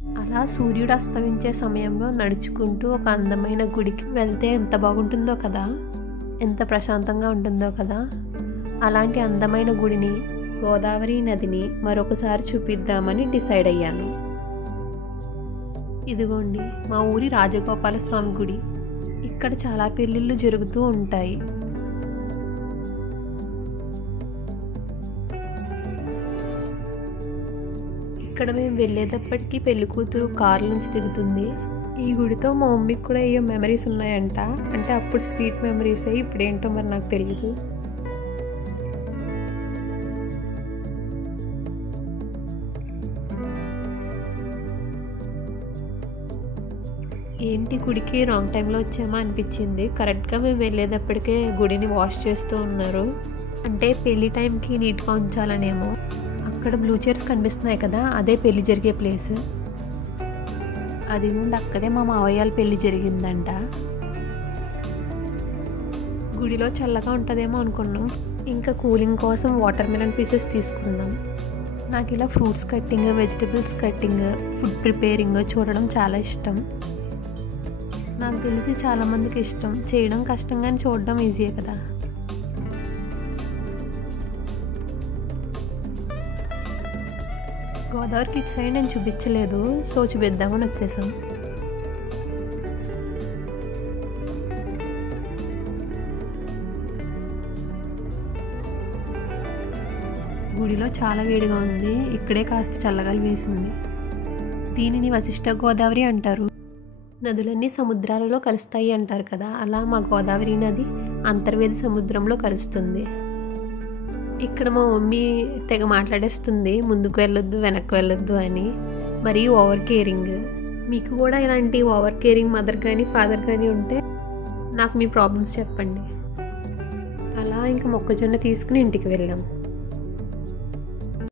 అలా సూర్యుడు అస్తమించే సమయంలో నడుచుకుంటూ ఒక అందమైన గుడికి వెళ్తే ఎంత బాగుంటుందో కదా, ఎంత ప్రశాంతంగా ఉంటుందో కదా. అలాంటి అందమైన గుడిని, గోదావరి నదిని మరొకసారి చూపిద్దామని డిసైడ్ అయ్యాను. ఇదిగోండి మా ఊరి రాజగోపాలస్వామి గుడి. ఇక్కడ చాలా పెళ్ళిళ్ళు జరుగుతూ ఉంటాయి. ఇక్కడ మేము వెళ్ళేటప్పటికీ పెళ్లి కూతురు కారు నుంచి దిగుతుంది. ఈ గుడితో మా మమ్మీకి కూడా ఏయో మెమరీస్ ఉన్నాయంట. అంటే అప్పుడు స్వీట్ మెమరీస్ అయ్యి ఇప్పుడు ఏంటో మరి నాకు తెలియదు. ఏంటి గుడికి రాంగ్ టైంలో వచ్చామా అనిపించింది. కరెక్ట్గా మేము వెళ్ళేటప్పటికే గుడిని వాష్ చేస్తూ ఉన్నారు. అంటే పెళ్లి టైంకి నీట్గా ఉంచాలనేమో. అక్కడ బ్లూ చైర్స్ కనిపిస్తున్నాయి కదా, అదే పెళ్లి జరిగే ప్లేస్. అదిగోండి అక్కడే మా మావయ్యాల పెళ్లి జరిగిందంట. గుడిలో చల్లగా ఉంటుందేమో అనుకున్నాం. ఇంకా కూలింగ్ కోసం వాటర్ మిలన్ పీసెస్ తీసుకున్నాం. నాకు ఇలా fruits cutting, vegetables cutting, food preparing చూడడం చాలా ఇష్టం. నాకు తెలిసి చాలామందికి ఇష్టం. చేయడం కష్టం కానీ చూడడం ఈజీయే కదా. గోదావరి కిట్ సైడ్ నేను చూపించలేదు, సో చూపిద్దామని వచ్చేసాం. గుడిలో చాలా వేడిగా ఉంది. ఇక్కడే కాస్త చల్లగాలి వేసింది. దీనిని వశిష్ఠ గోదావరి అంటారు. నదులన్నీ సముద్రాలలో కలుస్తాయి అంటారు కదా, అలా మా గోదావరి నది అంతర్వేది సముద్రంలో కలుస్తుంది. ఇక్కడ మా మమ్మీ తెగ మాట్లాడేస్తుంది, ముందుకు వెళ్ళొద్దు వెనక్కి వెళ్ళొద్దు అని. మరి ఓవర్ కేరింగ్. మీకు కూడా ఇలాంటి ఓవర్ కేరింగ్ మదర్ కానీ ఫాదర్ కానీ ఉంటే నాకు మీ ప్రాబ్లమ్స్ చెప్పండి. అలా ఇంకా మొక్కజొన్న తీసుకుని ఇంటికి వెళ్ళాం.